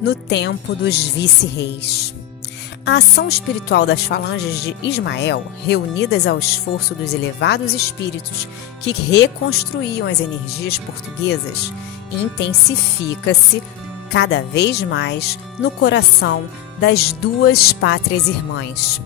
no tempo dos vice-reis. A ação espiritual das falanges de Ismael, reunidas ao esforço dos elevados espíritos que reconstruíam as energias portuguesas, intensifica-se cada vez mais no coração das duas pátrias irmãs.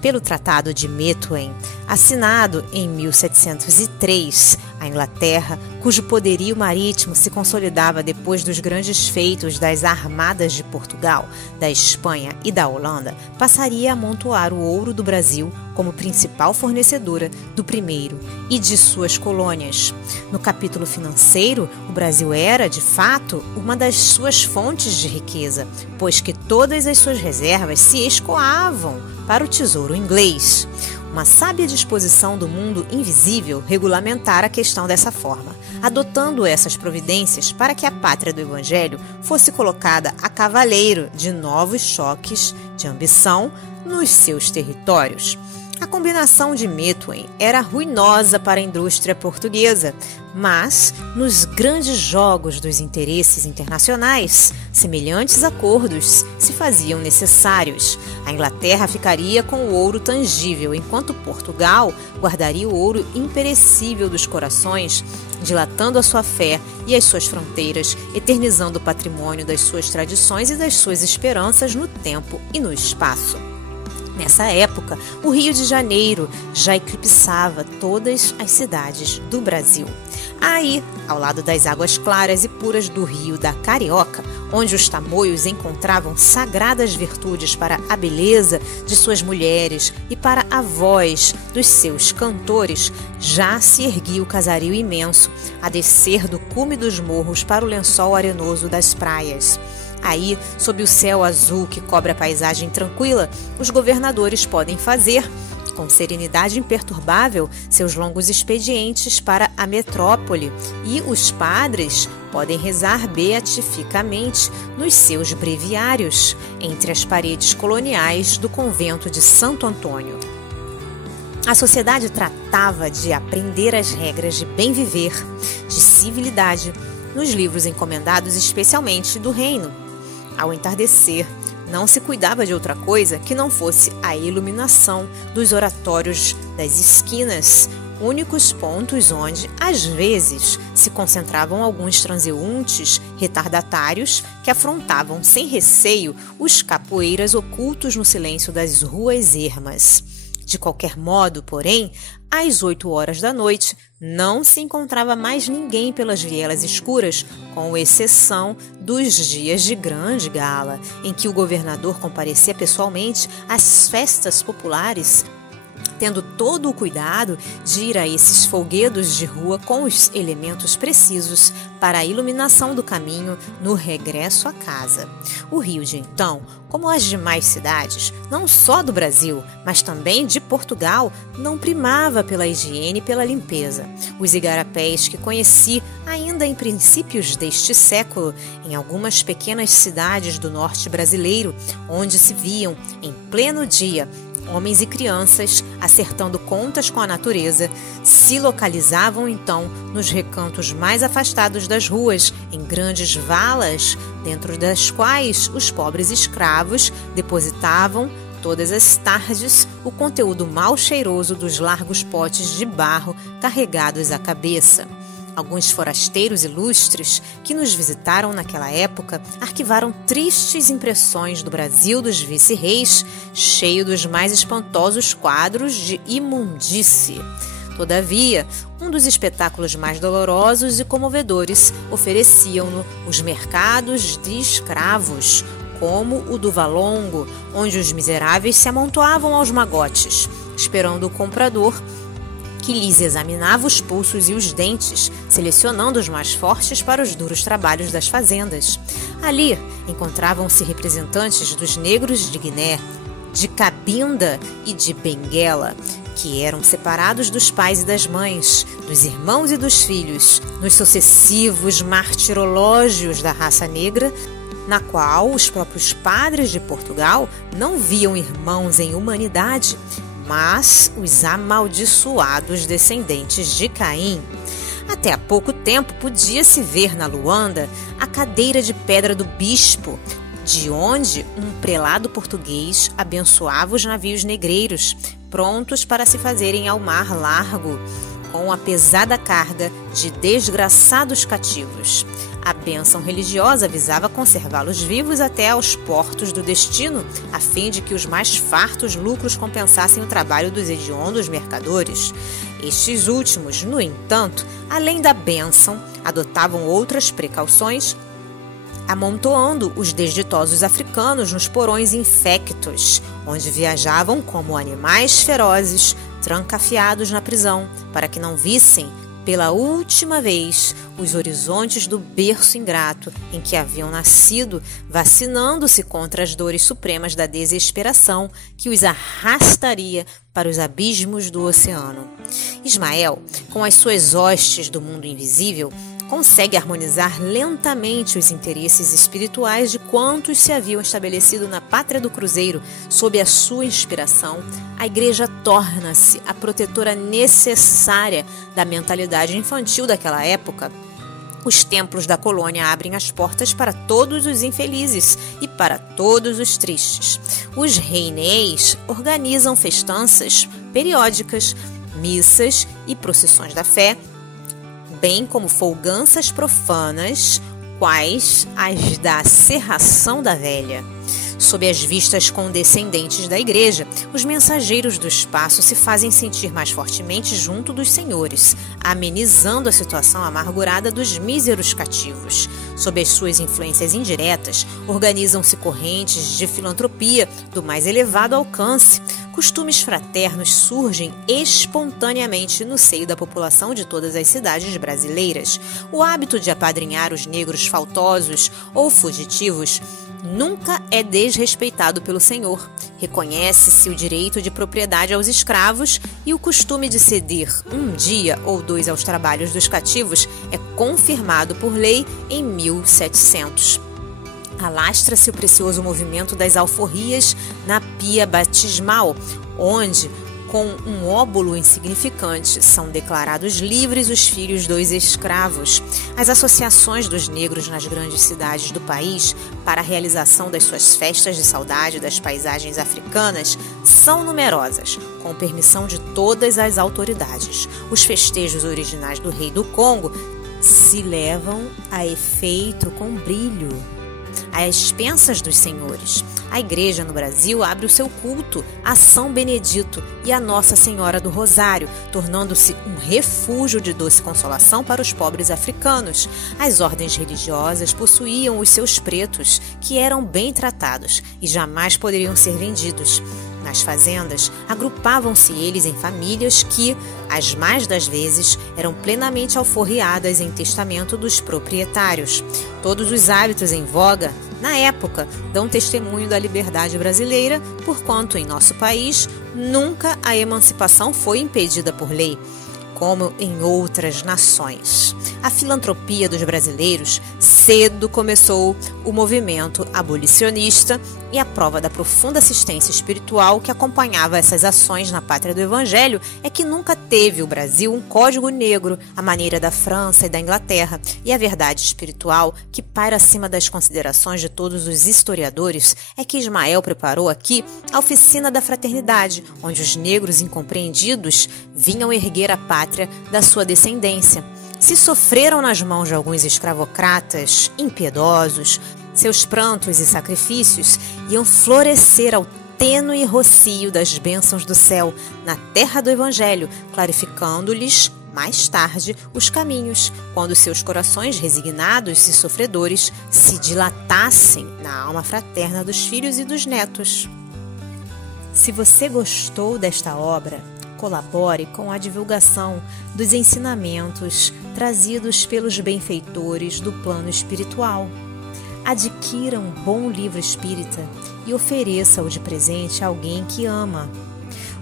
Pelo Tratado de Methuen, assinado em 1703, a Inglaterra, cujo poderio marítimo se consolidava depois dos grandes feitos das armadas de Portugal, da Espanha e da Holanda, passaria a amontoar o ouro do Brasil como principal fornecedora do primeiro e de suas colônias. No capítulo financeiro, o Brasil era, de fato, uma das suas fontes de riqueza, pois que todas as suas reservas se escoavam para o tesouro inglês. Uma sábia disposição do mundo invisível regulamentara a questão dessa forma, adotando essas providências para que a pátria do Evangelho fosse colocada a cavaleiro de novos choques de ambição nos seus territórios. A combinação de Methuen era ruinosa para a indústria portuguesa, mas, nos grandes jogos dos interesses internacionais, semelhantes acordos se faziam necessários. A Inglaterra ficaria com o ouro tangível, enquanto Portugal guardaria o ouro imperecível dos corações, dilatando a sua fé e as suas fronteiras, eternizando o patrimônio das suas tradições e das suas esperanças no tempo e no espaço. Nessa época, o Rio de Janeiro já eclipsava todas as cidades do Brasil. Aí, ao lado das águas claras e puras do Rio da Carioca, onde os tamoios encontravam sagradas virtudes para a beleza de suas mulheres e para a voz dos seus cantores, já se erguia o casario imenso, a descer do cume dos morros para o lençol arenoso das praias. Aí, sob o céu azul que cobre a paisagem tranquila, os governadores podem fazer, com serenidade imperturbável, seus longos expedientes para a metrópole, e os padres podem rezar beatificamente nos seus breviários, entre as paredes coloniais do convento de Santo Antônio. A sociedade tratava de aprender as regras de bem viver, de civilidade, nos livros encomendados especialmente do reino. Ao entardecer, não se cuidava de outra coisa que não fosse a iluminação dos oratórios das esquinas, únicos pontos onde, às vezes, se concentravam alguns transeuntes retardatários que afrontavam sem receio os capoeiras ocultos no silêncio das ruas ermas. De qualquer modo, porém, às 8 horas da noite, não se encontrava mais ninguém pelas vielas escuras, com exceção dos dias de grande gala, em que o governador comparecia pessoalmente às festas populares, tendo todo o cuidado de ir a esses folguedos de rua com os elementos precisos para a iluminação do caminho no regresso à casa. O Rio de então, como as demais cidades, não só do Brasil, mas também de Portugal, não primava pela higiene e pela limpeza. Os igarapés que conheci ainda em princípios deste século, em algumas pequenas cidades do norte brasileiro, onde se viam, em pleno dia, homens e crianças, acertando contas com a natureza, se localizavam então nos recantos mais afastados das ruas, em grandes valas, dentro das quais os pobres escravos depositavam, todas as tardes, o conteúdo mal cheiroso dos largos potes de barro carregados à cabeça. Alguns forasteiros ilustres que nos visitaram naquela época arquivaram tristes impressões do Brasil dos vice-reis, cheio dos mais espantosos quadros de imundície. Todavia, um dos espetáculos mais dolorosos e comovedores ofereciam-no os mercados de escravos, como o do Valongo, onde os miseráveis se amontoavam aos magotes, esperando o comprador, que lhes examinava os pulsos e os dentes, selecionando os mais fortes para os duros trabalhos das fazendas. Ali encontravam-se representantes dos negros de Guiné, de Cabinda e de Benguela, que eram separados dos pais e das mães, dos irmãos e dos filhos, nos sucessivos martirológios da raça negra, na qual os próprios padres de Portugal não viam irmãos em humanidade, mas os amaldiçoados descendentes de Caim. Até há pouco tempo podia-se ver na Luanda a cadeira de pedra do bispo, de onde um prelado português abençoava os navios negreiros, prontos para se fazerem ao mar largo, com a pesada carga de desgraçados cativos. A bênção religiosa visava conservá-los vivos até aos portos do destino, a fim de que os mais fartos lucros compensassem o trabalho dos hediondos mercadores. Estes últimos, no entanto, além da bênção, adotavam outras precauções, amontoando os desditosos africanos nos porões infectos, onde viajavam como animais ferozes, trancafiados na prisão, para que não vissem pela última vez os horizontes do berço ingrato em que haviam nascido, vacinando-se contra as dores supremas da desesperação que os arrastaria para os abismos do oceano. Ismael, com as suas hostes do mundo invisível, consegue harmonizar lentamente os interesses espirituais de quantos se haviam estabelecido na pátria do cruzeiro. Sob a sua inspiração, a igreja torna-se a protetora necessária da mentalidade infantil daquela época. Os templos da colônia abrem as portas para todos os infelizes e para todos os tristes. Os reineis organizam festanças periódicas, missas e procissões da fé, bem como folganças profanas, quais as da Cerração da Velha. Sob as vistas condescendentes da igreja, os mensageiros do espaço se fazem sentir mais fortemente junto dos senhores, amenizando a situação amargurada dos míseros cativos. Sob as suas influências indiretas, organizam-se correntes de filantropia do mais elevado alcance. Costumes fraternos surgem espontaneamente no seio da população de todas as cidades brasileiras. O hábito de apadrinhar os negros faltosos ou fugitivos nunca é desrespeitado pelo senhor. Reconhece-se o direito de propriedade aos escravos e o costume de ceder um dia ou dois aos trabalhos dos cativos é confirmado por lei em 1700. Alastra-se o precioso movimento das alforrias na pia batismal, onde, com um óbolo insignificante, são declarados livres os filhos dos escravos. As associações dos negros nas grandes cidades do país para a realização das suas festas de saudade das paisagens africanas são numerosas, com permissão de todas as autoridades. Os festejos originais do rei do Congo se levam a efeito com brilho às expensas dos senhores. A igreja no Brasil abre o seu culto a São Benedito e a Nossa Senhora do Rosário, tornando-se um refúgio de doce consolação para os pobres africanos. As ordens religiosas possuíam os seus pretos, que eram bem tratados e jamais poderiam ser vendidos. Nas fazendas, agrupavam-se eles em famílias que, as mais das vezes, eram plenamente alforriadas em testamento dos proprietários. Todos os hábitos em voga, na época, dão testemunho da liberdade brasileira, porquanto em nosso país nunca a emancipação foi impedida por lei, como em outras nações. A filantropia dos brasileiros cedo começou o movimento abolicionista e a prova da profunda assistência espiritual que acompanhava essas ações na pátria do Evangelho é que nunca teve o Brasil um código negro à maneira da França e da Inglaterra, e a verdade espiritual que paira acima das considerações de todos os historiadores é que Ismael preparou aqui a oficina da fraternidade, onde os negros incompreendidos vinham erguer a pátria da sua descendência. Se sofreram nas mãos de alguns escravocratas impiedosos, seus prantos e sacrifícios iam florescer ao tênue rocio das bênçãos do céu na terra do Evangelho, clarificando-lhes, mais tarde, os caminhos, quando seus corações resignados e sofredores se dilatassem na alma fraterna dos filhos e dos netos. Se você gostou desta obra, colabore com a divulgação dos ensinamentos trazidos pelos benfeitores do plano espiritual. Adquira um bom livro espírita e ofereça-o de presente a alguém que ama.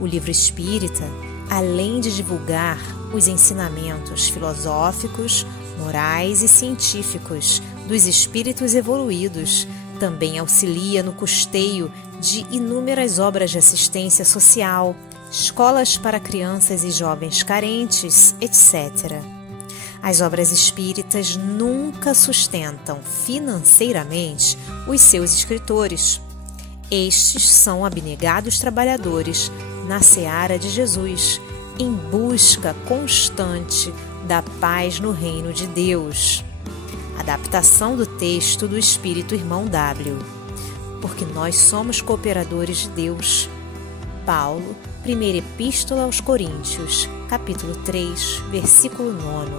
O livro espírita, além de divulgar os ensinamentos filosóficos, morais e científicos dos espíritos evoluídos, também auxilia no custeio de inúmeras obras de assistência social, escolas para crianças e jovens carentes, etc. As obras espíritas nunca sustentam financeiramente os seus escritores. Estes são abnegados trabalhadores na seara de Jesus, em busca constante da paz no reino de Deus. Adaptação do texto do Espírito Irmão W. Porque nós somos cooperadores de Deus. Paulo, Primeira Epístola aos Coríntios, capítulo 3, versículo 9.